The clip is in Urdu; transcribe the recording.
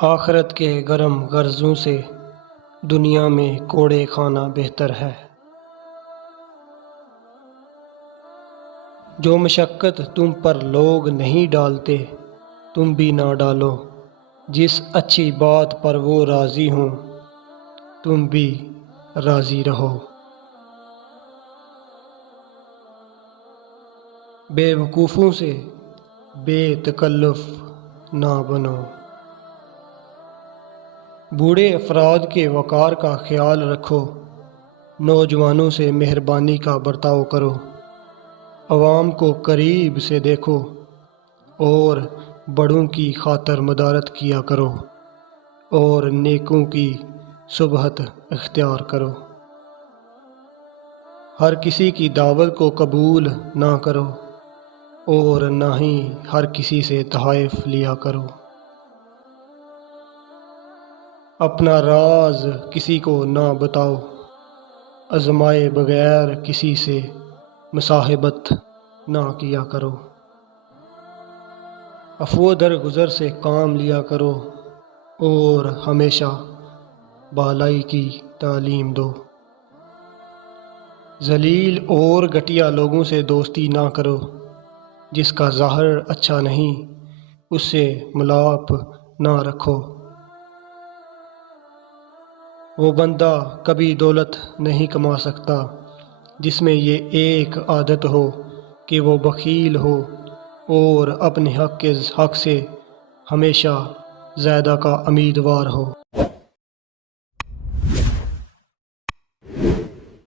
آخرت کے گرم غرضوں سے دنیا میں کوڑے کھانا بہتر ہے۔ جو مشقت تم پر لوگ نہیں ڈالتے تم بھی نہ ڈالو، جس اچھی بات پر وہ راضی ہوں تم بھی راضی رہو۔ بے وقوفوں سے بے تکلف نہ بنو۔ بوڑھے افراد کے وقار کا خیال رکھو، نوجوانوں سے مہربانی کا برتاؤ کرو، عوام کو قریب سے دیکھو اور بڑوں کی خاطر مدارت کیا کرو اور نیکوں کی صحبت اختیار کرو۔ ہر کسی کی دعوت کو قبول نہ کرو اور نہ ہی ہر کسی سے تحائف لیا کرو۔ اپنا راز کسی کو نہ بتاؤ، آزمائے بغیر کسی سے مصاحبت نہ کیا کرو۔ عفو درگزر سے کام لیا کرو اور ہمیشہ بھلائی کی تعلیم دو۔ ذلیل اور گھٹیا لوگوں سے دوستی نہ کرو، جس کا ظاہر اچھا نہیں اس سے ملاپ نہ رکھو۔ وہ بندہ کبھی دولت نہیں کما سکتا جس میں یہ ایک عادت ہو کہ وہ بخیل ہو اور اپنے حق سے ہمیشہ زیادہ کا امیدوار ہو۔